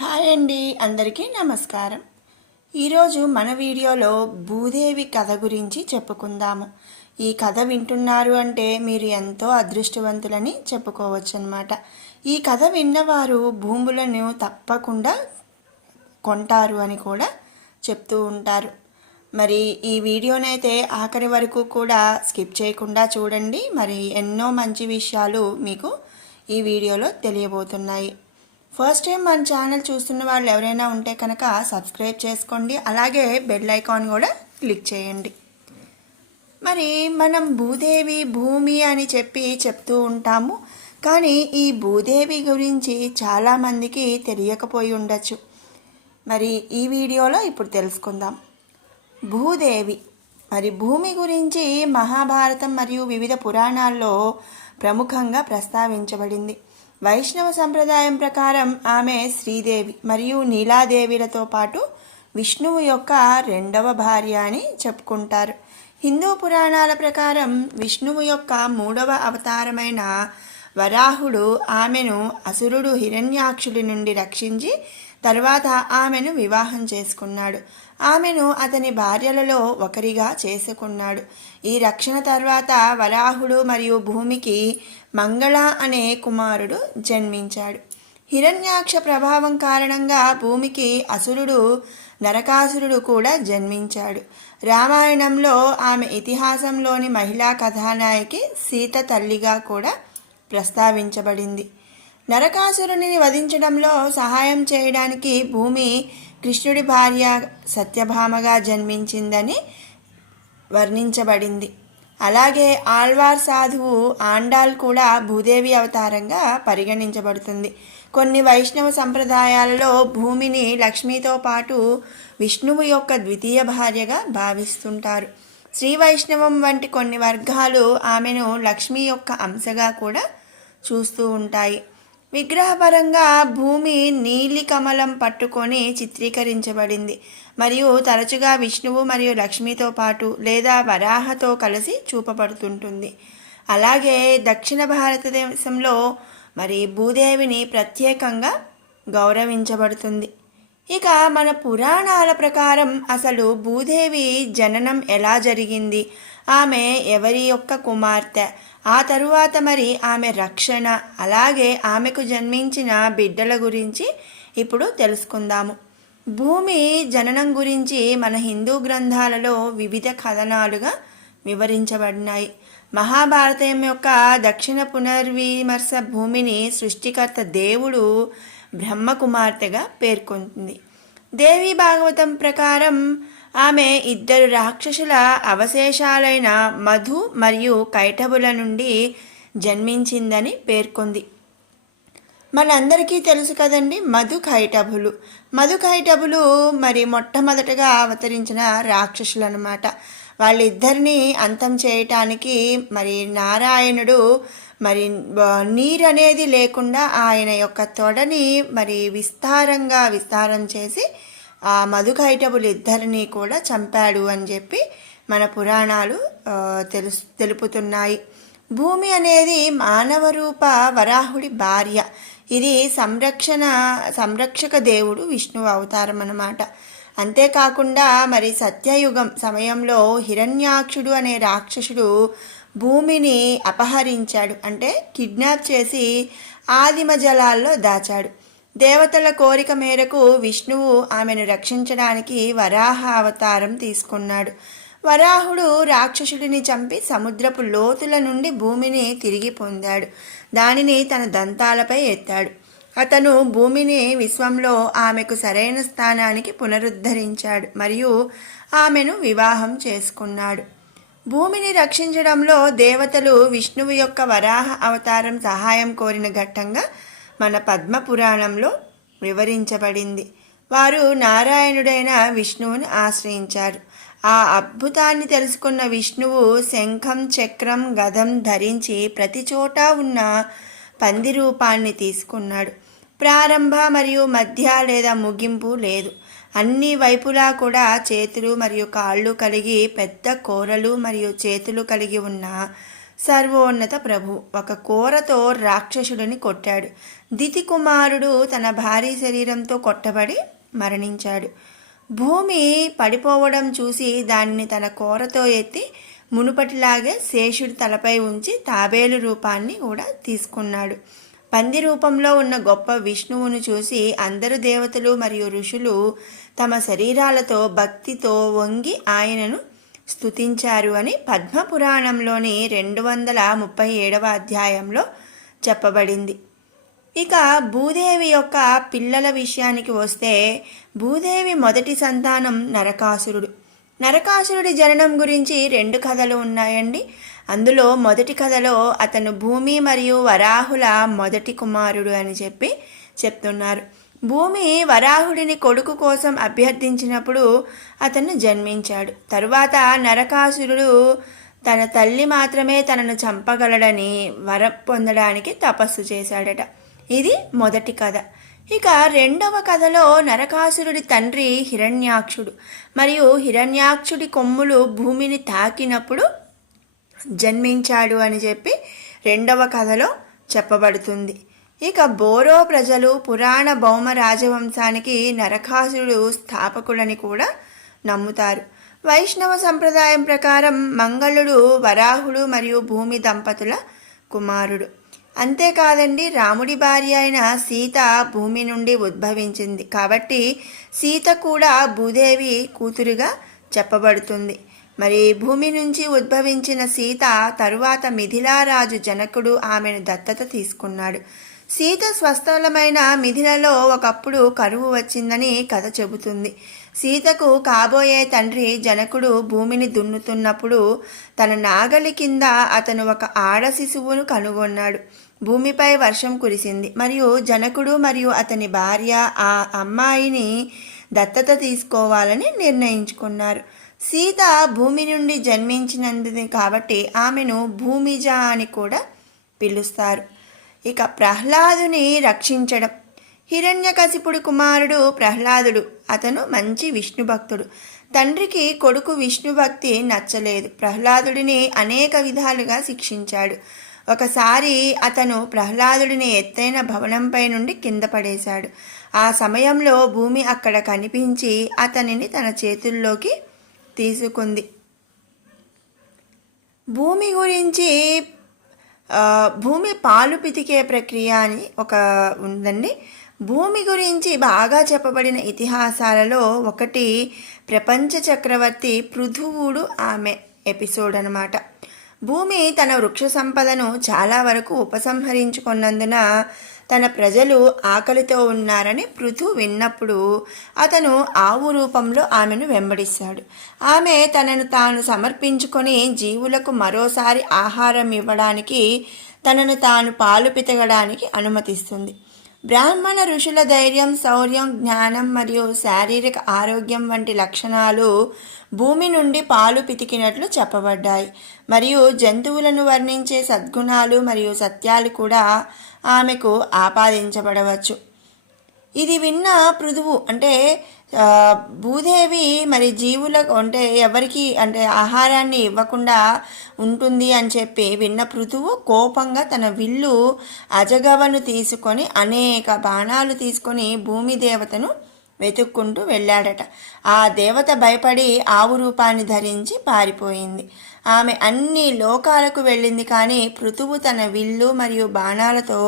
Hi అండి అందరికీ నమస్కారం. ఈరోజు మన వీడియోలో భూదేవి కథ గురించి చెప్పుకుందాము. ఈ కథ వింటున్నారు అంటే మీరు ఎంతో అదృష్టవంతులని చెప్పుకోవచ్చు అనమాట ఈ కథ విన్నవారు భూములను తప్పకుండా కొంటారు అని కూడా చెప్తూ ఉంటారు. మరి ఈ వీడియోనైతే ఆఖరి వరకు కూడా స్కిప్ చేయకుండా చూడండి. మరి ఎన్నో మంచి విషయాలు మీకు ఈ వీడియోలో తెలియబోతున్నాయి. ఫస్ట్ టైం మన ఛానల్ చూస్తున్న వాళ్ళు ఎవరైనా ఉంటే కనుక సబ్స్క్రైబ్ చేసుకోండి. అలాగే బెల్ ఐకాన్ కూడా క్లిక్ చేయండి. మరి మనం భూదేవి భూమి అని చెప్పి చెప్తూ ఉంటాము. కానీ ఈ భూదేవి గురించి చాలామందికి తెలియకపోయి ఉండొచ్చు. మరి ఈ వీడియోలో ఇప్పుడు తెలుసుకుందాం. భూదేవి. మరి భూమి గురించి మహాభారతం మరియు వివిధ పురాణాల్లో ప్రముఖంగా ప్రస్తావించబడింది. వైష్ణవ సంప్రదాయం ప్రకారం ఆమె శ్రీదేవి మరియు నీలాదేవిలతో పాటు విష్ణువు యొక్క రెండవ భార్య అని చెప్పుకుంటారు. హిందూ పురాణాల ప్రకారం విష్ణువు యొక్క మూడవ అవతారమైన వరాహుడు ఆమెను అసురుడు హిరణ్యాక్షుడి నుండి రక్షించి తర్వాత ఆమెను వివాహం చేసుకున్నాడు. ఆమెను అతని భార్యలలో ఒకరిగా చేసుకున్నాడు. ఈ రక్షణ తర్వాత వరాహుడు మరియు భూమికి మంగళ అనే కుమారుడు జన్మించాడు. హిరణ్యాక్ష ప్రభావం కారణంగా భూమికి అసురుడు నరకాసురుడు కూడా జన్మించాడు. రామాయణంలో ఆమె ఇతిహాసంలోని మహిళా కథానాయకి సీత తల్లిగా కూడా ప్రస్తావించబడింది. నరకాసురుని వధించడంలో సహాయం చేయడానికి భూమి కృష్ణుడి భార్య సత్యభామగా జన్మించిందని వర్ణించబడింది. అలాగే ఆల్వార్ సాధువు ఆండాల్ కూడా భూదేవి అవతారంగా పరిగణించబడుతుంది. కొన్ని వైష్ణవ సంప్రదాయాలలో భూమిని లక్ష్మితో పాటు విష్ణువు యొక్క ద్వితీయ భార్యగా భావిస్తుంటారు. శ్రీ వైష్ణవం వంటి కొన్ని వర్గాలు ఆమెను లక్ష్మి యొక్క అంశగా కూడా చూస్తూ ఉంటాయి. విగ్రహపరంగా భూమి నీలి కమలం పట్టుకొని చిత్రీకరించబడింది. మరియు తరచుగా విష్ణువు మరియు లక్ష్మితో పాటు లేదా వరాహతో కలిసి చూపబడుతుంటుంది. అలాగే దక్షిణ భారతదేశంలో మరి భూదేవిని ప్రత్యేకంగా గౌరవించబడుతుంది. ఇక మన పురాణాల ప్రకారం అసలు భూదేవి జననం ఎలా జరిగింది? ఆమె ఎవరి యొక్క కుమార్తె. ఆ తరువాత మరి ఆమె రక్షణ. అలాగే ఆమెకు జన్మించిన బిడ్డల గురించి ఇప్పుడు తెలుసుకుందాము. భూమి జననం గురించి మన హిందూ గ్రంథాలలో వివిధ కథనాలుగా వివరించబడినాయి. మహాభారతం యొక్క దక్షిణ పునర్విమర్శ భూమిని సృష్టికర్త దేవుడు బ్రహ్మకుమార్తెగా పేర్కొంది. దేవి భాగవతం ప్రకారం ఆమె ఇద్దరు రాక్షసుల అవశేషాలైన మధు మరియు కైటబుల నుండి జన్మించిందని పేర్కొంది. మనందరికీ తెలుసు కదండి మధు కైటభులు మధు కైటభులు మరి మొట్టమొదటగా అవతరించిన రాక్షసులు అనమాట వాళ్ళిద్దరిని అంతం చేయటానికి మరి నారాయణుడు మరి నీరు అనేది లేకుండా ఆయన యొక్క తొడని మరి విస్తారంగా విస్తారం చేసి ఆ మధుకైటబులు ఇద్దరిని కూడా చంపాడు అని చెప్పి మన పురాణాలు తెలుసు తెలుపుతున్నాయి. భూమి అనేది మానవ రూప వరాహుడి భార్య. ఇది సంరక్షణ సంరక్షక దేవుడు విష్ణువు అవతారం అన్నమాట. అంతేకాకుండా మరి సత్యయుగం సమయంలో హిరణ్యాక్షుడు అనే రాక్షసుడు భూమిని అపహరించాడు. అంటే కిడ్నాప్ చేసి ఆదిమ జలాల్లో దాచాడు. దేవతల కోరిక మేరకు విష్ణువు ఆమెను రక్షించడానికి వరాహ అవతారం తీసుకున్నాడు. వరాహుడు రాక్షసుడిని చంపి సముద్రపు లోతుల నుండి భూమిని తిరిగి పొందాడు. దానిని తన దంతాలపై ఎత్తాడు. అతను భూమిని విశ్వంలో ఆమెకు సరైన స్థానానికి పునరుద్ధరించాడు మరియు ఆమెను వివాహం చేసుకున్నాడు. భూమిని రక్షించడంలో దేవతలు విష్ణువు యొక్క వరాహ అవతారం సహాయం కోరిన ఘట్టంగా మన పద్మపురాణంలో వివరించబడింది. వారు నారాయణుడైన విష్ణువును ఆశ్రయించారు. ఆ అద్భుతాన్ని తెలుసుకున్న విష్ణువు శంఖం చక్రం గదం ధరించి ప్రతి చోట ఉన్న పంది రూపాన్ని తీసుకున్నాడు. ప్రారంభ మరియు మధ్య లేదా ముగింపు లేదు. అన్ని వైపులా కూడా చేతులు మరియు కాళ్ళు కలిగి పెద్ద కూరలు మరియు చేతులు కలిగి ఉన్న సర్వోన్నత ప్రభు. ఒక కోరతో రాక్షసుడిని కొట్టాడు. దితి కుమారుడు తన భారీ శరీరంతో కొట్టబడి మరణించాడు. భూమి పడిపోవడం చూసి దానిని తన కోరతో ఎత్తి మునుపటిలాగే శేషుడి తలపై ఉంచి తాబేలు రూపాన్ని కూడా తీసుకున్నాడు. పంది రూపంలో ఉన్న గొప్ప విష్ణువును చూసి అందరు దేవతలు మరియు ఋషులు తమ శరీరాలతో భక్తితో వంగి ఆయనను స్తుతించారు అని పద్మపురాణంలోని రెండు వందల ముప్పై ఏడవ అధ్యాయంలో చెప్పబడింది. ఇక భూదేవి యొక్క పిల్లల విషయానికి వస్తే భూదేవి మొదటి సంతానం నరకాసురుడు. నరకాసురుడి జననం గురించి రెండు కథలు ఉన్నాయండి. అందులో మొదటి కథలో అతను భూమి మరియు వరాహుల మొదటి కుమారుడు అని చెప్పి చెప్తున్నారు. భూమి వరాహుడిని కొడుకు కోసం అభ్యర్థించినప్పుడు అతను జన్మించాడు. తరువాత నరకాసురుడు తన తల్లి మాత్రమే తనను చంపగలడని వరం పొందడానికి తపస్సు చేశాడట. ఇది మొదటి కథ. ఇక రెండవ కథలో నరకాసురుడి తండ్రి హిరణ్యాక్షుడు. మరియు హిరణ్యాక్షుడి కొమ్ములు భూమిని తాకినప్పుడు జన్మించాడు అని చెప్పి రెండవ కథలో చెప్పబడుతుంది. ఇక బోరో ప్రజలు పురాణ భౌమ రాజవంశానికి నరకాసురుడు స్థాపకుడని కూడా నమ్ముతారు. వైష్ణవ సంప్రదాయం ప్రకారం మంగళుడు వరాహుడు మరియు భూమి దంపతుల కుమారుడు. అంతేకాదండి రాముడి భార్య అయిన సీత భూమి నుండి ఉద్భవించింది. కాబట్టి సీత కూడా భూదేవి కూతురుగా చెప్పబడుతుంది. మరి భూమి నుంచి ఉద్భవించిన సీత తరువాత మిథిలారాజు జనకుడు ఆమెను దత్తత తీసుకున్నాడు. సీత స్వస్థలమైన మిథిలలో ఒకప్పుడు కరువు వచ్చిందని కథ చెబుతుంది. సీతకు కాబోయే తండ్రి జనకుడు భూమిని దున్నుతున్నప్పుడు తన నాగలి కింద అతను ఒక ఆడ శిశువును కనుగొన్నాడు. భూమిపై వర్షం కురిసింది. మరియు జనకుడు మరియు అతని భార్య ఆ అమ్మాయిని దత్తత తీసుకోవాలని నిర్ణయించుకున్నారు. సీత భూమి నుండి జన్మించినందు కాబట్టి ఆమెను భూమిజ అని కూడా పిలుస్తారు. ఇక ప్రహ్లాదుని రక్షించడం. హిరణ్యకశిపుడు కుమారుడు ప్రహ్లాదుడు. అతను మంచి విష్ణు భక్తుడు. తండ్రికి కొడుకు విష్ణు భక్తి నచ్చలేదు. ప్రహ్లాదుడిని అనేక విధాలుగా శిక్షించాడు. ఒకసారి అతను ప్రహ్లాదుడిని ఎత్తైన భవనంపై నుండి కింద పడేశాడు. ఆ సమయంలో భూమి అక్కడ కనిపించి అతనిని తన చేతుల్లోకి తీసుకుంది. భూమి గురించి భూమి పాలు పితికే ప్రక్రియ అని ఒక ఉందండి. భూమి గురించి బాగా చెప్పబడిన ఇతిహాసాలలో ఒకటి ప్రపంచ చక్రవర్తి పృథువుడు ఆమె ఎపిసోడ్ అనమాట భూమి తన వృక్ష సంపదను చాలా వరకు ఉపసంహరించుకున్నందున తన ప్రజలు ఆకలితో ఉన్నారని పృథు విన్నప్పుడు అతను ఆవు రూపంలో ఆమెను వెంబడిస్తాడు. ఆమె తనను తాను సమర్పించుకొని జీవులకు మరోసారి ఆహారం ఇవ్వడానికి తనను తాను పాలు పితగడానికి అనుమతిస్తుంది. బ్రాహ్మణ ఋషుల ధైర్యం శౌర్యం జ్ఞానం మరియు శారీరక ఆరోగ్యం వంటి లక్షణాలు భూమి నుండి పాలు పితికినట్లు చెప్పబడ్డాయి. మరియు జంతువులను వర్ణించే సద్గుణాలు మరియు సత్యాలు కూడా ఆమెకు ఆపాదించబడవచ్చు. ఇది విన్న పృథువు అంటే భూదేవి మరి జీవులకు అంటే ఎవరికి అంటే ఆహారాన్ని ఇవ్వకుండా ఉంటుంది అని చెప్పి విన్న పృథువు కోపంగా తన విల్లు అజగవను తీసుకొని అనేక బాణాలు తీసుకొని భూమి దేవతను వెతుక్కుంటూ వెళ్ళాడట. ఆ దేవత భయపడి ఆవు రూపాన్ని ధరించి పారిపోయింది. ఆమె అన్ని లోకాలకు వెళ్ళింది కానీ పృథువు తన విల్లు మరియు బాణాలతో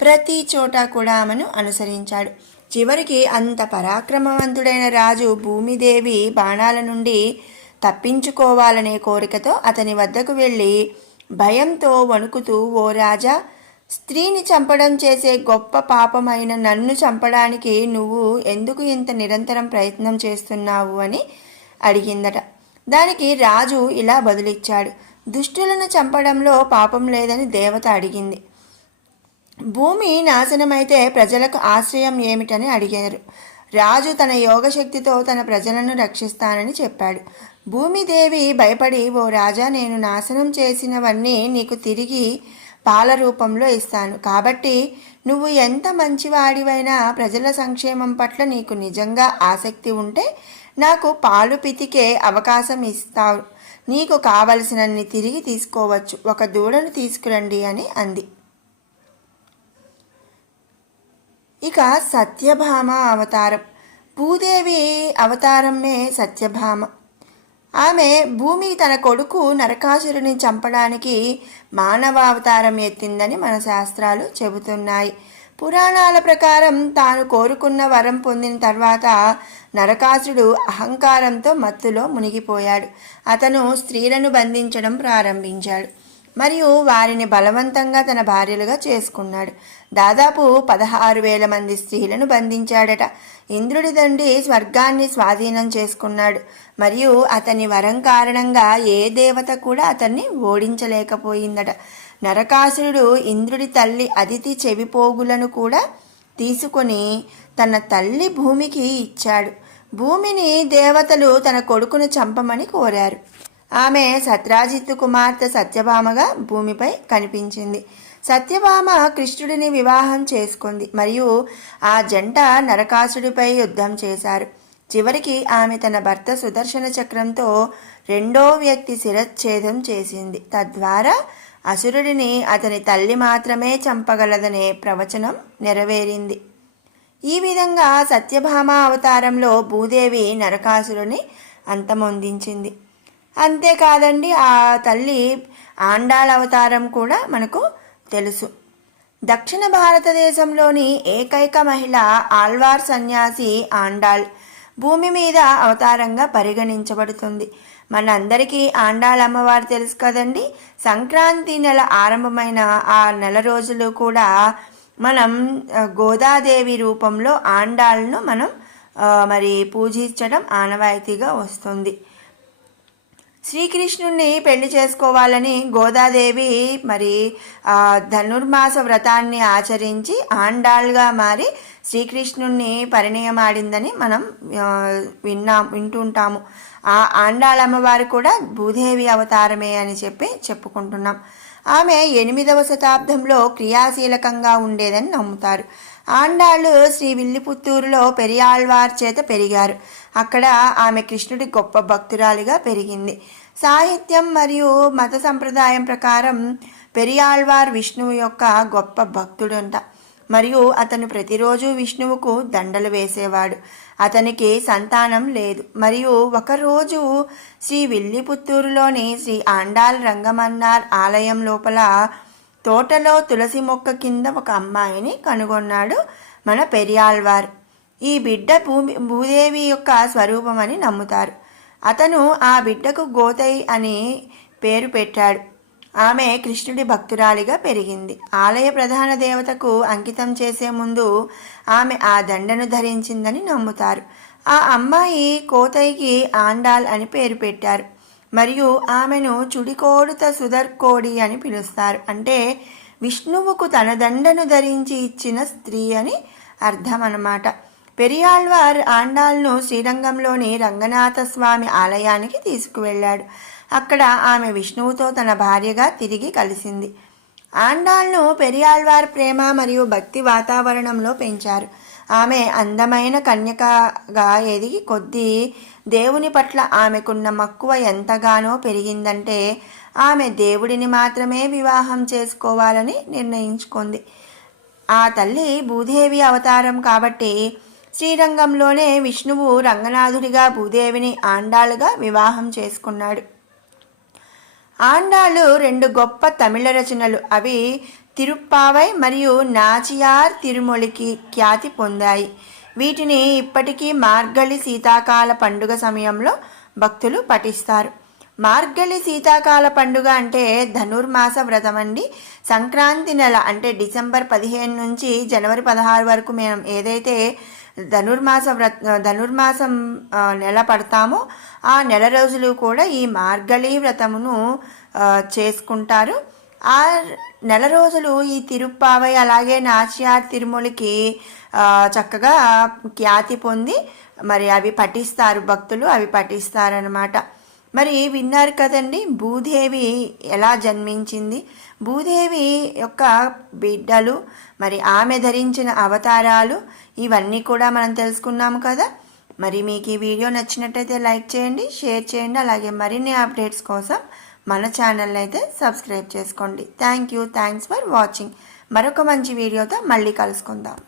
ప్రతి చోట కూడా ఆమెను అనుసరించాడు. చివరికి అంత పరాక్రమవంతుడైన రాజు భూమిదేవి బాణాల నుండి తప్పించుకోవాలనే కోరికతో అతని వద్దకు వెళ్ళి భయంతో వణుకుతూ ఓ రాజా స్త్రీని చంపడం చేసే గొప్ప పాపమైన నన్ను చంపడానికి నువ్వు ఎందుకు ఇంత నిరంతరం ప్రయత్నం చేస్తున్నావు? అని అడిగిందట. దానికి రాజు ఇలా బదులిచ్చాడు. దుష్టులను చంపడంలో పాపం లేదని దేవత అడిగింది. భూమి నాశనమైతే ప్రజలకు ఆశ్రయం ఏమిటని అడిగారు. రాజు తన యోగశక్తితో తన ప్రజలను రక్షిస్తానని చెప్పాడు. భూమిదేవి భయపడి ఓ రాజా నేను నాశనం చేసినవన్నీ నీకు తిరిగి పాల రూపంలో ఇస్తాను. కాబట్టి నువ్వు ఎంత మంచివాడివైనా ప్రజల సంక్షేమం పట్ల నీకు నిజంగా ఆసక్తి ఉంటే నాకు పాలు పితికే అవకాశం ఇస్తావు. నీకు కావలసినన్ని తిరిగి తీసుకోవచ్చు. ఒక దూడను తీసుకురండి అని అంది. ఇక సత్యభామ అవతారం. భూదేవి అవతారమే సత్యభామ. ఆమె భూమి తన కొడుకు నరకాసురుని చంపడానికి మానవ అవతారం ఎత్తిందని మన శాస్త్రాలు చెబుతున్నాయి. పురాణాల ప్రకారం తాను కోరుకున్న వరం పొందిన తర్వాత నరకాసుడు అహంకారంతో మత్తులో మునిగిపోయాడు. అతను స్త్రీలను బంధించడం ప్రారంభించాడు. మరియు వారిని బలవంతంగా తన భార్యలుగా చేసుకున్నాడు. దాదాపు పదహారు వేల మంది స్త్రీలను బంధించాడట. ఇంద్రుడి తండ్రి స్వర్గాన్ని స్వాధీనం చేసుకున్నాడు. మరియు అతని వరం కారణంగా ఏ దేవత కూడా అతన్ని ఓడించలేకపోయిందట. నరకాసురుడు ఇంద్రుడి తల్లి అదితి చెవిపోగులను కూడా తీసుకొని తన తల్లి భూమికి ఇచ్చాడు. భూమిని దేవతలు తన కొడుకును చంపమని కోరారు. ఆమె సత్రాజిత్తు కుమార్తె సత్యభామగా భూమిపై కనిపించింది. సత్యభామ కృష్ణుడిని వివాహం చేసుకుంది మరియు ఆ జంట నరకాసుడిపై యుద్ధం చేశారు. చివరికి ఆమె తన భర్త సుదర్శన చక్రంతో రెండో వ్యక్తి శిరచ్ఛేదం చేసింది. తద్వారా అసురుడిని అతని తల్లి మాత్రమే చంపగలదనే ప్రవచనం నెరవేరింది. ఈ విధంగా సత్యభామ అవతారంలో భూదేవి నరకాసురుని అంతమొందించింది. అంతేకాదండి ఆ తల్లి ఆండాల అవతారం కూడా మనకు తెలుసు. దక్షిణ భారతదేశంలోని ఏకైక మహిళ ఆల్వార్ సన్యాసి ఆండాల్ భూమి మీద అవతారంగా పరిగణించబడుతుంది. మనందరికీ ఆండాళ్ అమ్మవారు తెలుసు కదండి. సంక్రాంతి నెల ఆరంభమైన ఆ నెల రోజులు కూడా మనం గోదాదేవి రూపంలో ఆండాళ్ళను మనం మరి పూజించడం ఆనవాయితీగా వస్తుంది. శ్రీకృష్ణుణ్ణి పెళ్ళి చేసుకోవాలని గోదాదేవి మరి ఆ, ధనుర్మాస వ్రతాన్ని ఆచరించి ఆండాళ్గా మారి శ్రీకృష్ణుణ్ణి పరిణయమాడిందని మనం విన్నాం వింటుంటాము. ఆ ఆండాళ్ అమ్మవారు కూడా భూదేవి అవతారమే అని చెప్పి చెప్పుకుంటున్నాం. ఆమె ఎనిమిదవ శతాబ్దంలో క్రియాశీలకంగా ఉండేదని నమ్ముతారు. ఆండాళ్ళు శ్రీ విల్లిపుత్తూరులో పెరియాళ్వార్ చేత పెరిగారు. అక్కడ ఆమె కృష్ణుడి గొప్ప భక్తురాలిగా పెరిగింది. సాహిత్యం మరియు మత సంప్రదాయం ప్రకారం పెరియాళ్వార్ విష్ణువు యొక్క గొప్ప భక్తుడంట. మరియు అతను ప్రతిరోజు విష్ణువుకు దండలు వేసేవాడు. అతనికి సంతానం లేదు. మరియు ఒకరోజు శ్రీ విల్లిపుత్తూరులోని శ్రీ ఆండాల్ రంగమన్నార్ ఆలయం లోపల తోటలో తులసి మొక్క కింద ఒక అమ్మాయిని కనుగొన్నాడు మన పెరియాళ్వార్. ఈ బిడ్డ భూమి భూదేవి యొక్క స్వరూపమని నమ్ముతారు. అతను ఆ బిడ్డకు గోతై అని పేరు పెట్టాడు. ఆమె కృష్ణుడి భక్తురాలిగా పెరిగింది. ఆలయ ప్రధాన దేవతకు అంకితం చేసే ముందు ఆమె ఆ దండను ధరించిందని నమ్ముతారు. ఆ అమ్మాయి కోతైకి ఆండాల్ అని పేరు పెట్టారు. మరియు ఆమెను చుడికోడుత సుధర్కోడి అని పిలుస్తారు. అంటే విష్ణువుకు తన దండను ధరించి ఇచ్చిన స్త్రీ అని అర్థం అన్నమాట పెరియాళ్వార్ ఆండాల్ను శ్రీరంగంలోని రంగనాథ స్వామి ఆలయానికి తీసుకువెళ్ళాడు. అక్కడ ఆమె విష్ణువుతో తన భార్యగా తిరిగి కలిసింది. ఆండాల్ను పెరియాళ్వార్ ప్రేమ మరియు భక్తి వాతావరణంలో పెంచారు. ఆమె అందమైన కన్యకగా ఎదిగి కొద్దీ దేవుని పట్ల ఆమెకున్న మక్కువ ఎంతగానో పెరిగిందంటే ఆమె దేవుడిని మాత్రమే వివాహం చేసుకోవాలని నిర్ణయించుకుంది. ఆ తల్లి భూదేవి అవతారం కాబట్టి శ్రీరంగంలోనే విష్ణువు రంగనాథుడిగా భూదేవిని ఆండాళ్ళుగా వివాహం చేసుకున్నాడు. ఆండాళ్ళు రెండు గొప్ప తమిళ రచనలు. అవి తిరుప్పావై మరియు నాచియార్ తిరుమొళికి ఖ్యాతి పొందాయి. వీటిని ఇప్పటికీ మార్గళి శీతాకాల పండుగ సమయంలో భక్తులు పఠిస్తారు. మార్గళి శీతాకాల పండుగ అంటే ధనుర్మాస వ్రతం అండి. సంక్రాంతి నెల అంటే డిసెంబర్ పదిహేను నుంచి జనవరి పదహారు వరకు మేము ఏదైతే ధనుర్మాస వ్రత ధనుర్మాసం నెల పడతామో ఆ నెల రోజులు కూడా ఈ మార్గళి వ్రతమును చేసుకుంటారు. ఆ నెల రోజులు ఈ తిరుప్పావై అలాగే నాచియార్ తిరుమలకి చక్కగా ఖ్యాతి పొంది మరి అవి పఠిస్తారు భక్తులు అవి పఠిస్తారనమాట మరి విన్నారు కదండి భూదేవి ఎలా జన్మించింది? భూదేవి యొక్క బిడ్డలు మరి ఆమె ధరించిన అవతారాలు ఇవన్నీ కూడా మనం తెలుసుకున్నాము కదా. మరి మీకు ఈ వీడియో నచ్చినట్టయితే లైక్ చేయండి షేర్ చేయండి అలాగే మరిన్ని అప్డేట్స్ కోసం మన ఛానల్ అయితే సబ్స్క్రైబ్ చేసుకోండి. Thank you thanks for watching మరొక మంచి వీడియోతో మళ్ళీ కలుసుకుందాం.